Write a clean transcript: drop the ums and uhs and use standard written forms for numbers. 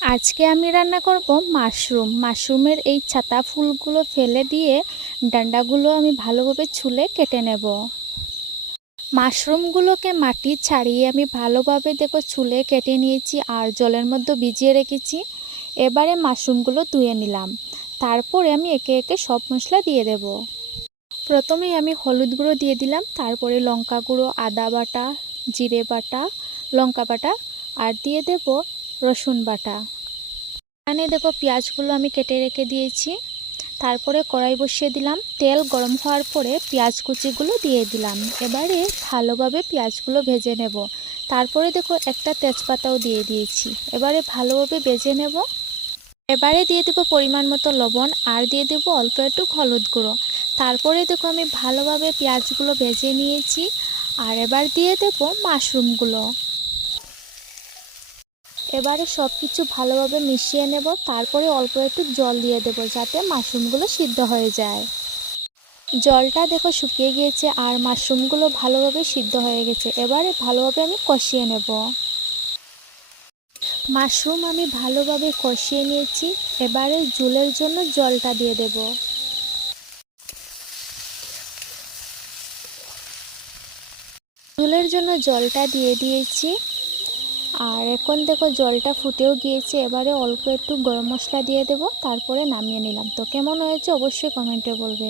আজকে আমি রান্না করব মাশরুমের এই ছাতা ফুলগুলো ফেলে দিয়ে ডান্ডাগুলো আমি ভালোভাবে ছুলে কেটে নেব। মাশরুমগুলোকে মাটি ছাড়িয়ে আমি ভালোভাবে ছুলে কেটে নিয়েছি আর জলের মধ্যে ভিজিয়ে রেখেছি। এবারে মাশরুমগুলো ধুয়ে নিলাম। তারপরে আমি একে একে সব মশলা দিয়ে দেব। প্রথমেই আমি হলুদ গুঁড়ো দিয়ে দিলাম, তারপরে লঙ্কা গুঁড়ো, আদা বাটা, জিরে বাটা, লঙ্কা বাটা আর দিয়ে দেব রসুন বাটা। এখানে পেঁয়াজগুলো আমি কেটে রেখে দিয়েছি। তারপরে কড়াই বসিয়ে দিলাম, তেল গরম হওয়ার পরে পেঁয়াজ কুচিগুলো দিয়ে দিলাম। এবারে ভালোভাবে পেঁয়াজগুলো ভেজে নেব। তারপরে একটা তেজপাতাও দিয়ে দিয়েছি। এবারে ভালোভাবে ভেজে নেব। এবারে দিয়ে দেব পরিমাণ মতো লবণ আর দিয়ে দেব অল্প একটু হলুদ গুঁড়ো। তারপরে আমি ভালোভাবে পেঁয়াজগুলো ভেজে নিয়েছি আর এবার দিয়ে দেব মাশরুমগুলো। এবারে সব কিছু ভালোভাবে মিশিয়ে নেব। তারপরে অল্প একটু জল দিয়ে দেব যাতে মাশরুমগুলো সিদ্ধ হয়ে যায়। জলটা শুকিয়ে গিয়েছে আর মাশরুমগুলো ভালোভাবে সিদ্ধ হয়ে গেছে। এবারে ভালোভাবে আমি কষিয়ে নেব। মাশরুম আমি ভালোভাবে কষিয়ে নিয়েছি। এবারে ঝোলের জন্য জলটা দিয়ে দেব। ঝোলের জন্য জলটা দিয়ে দিয়েছি আর এখন জলটা ফুটেও গিয়েছে। এবারে অল্প একটু গরম মশলা দিয়ে দেব, তারপরে নামিয়ে নিলাম। তো কেমন হয়েছে অবশ্যই কমেন্টে বলবে।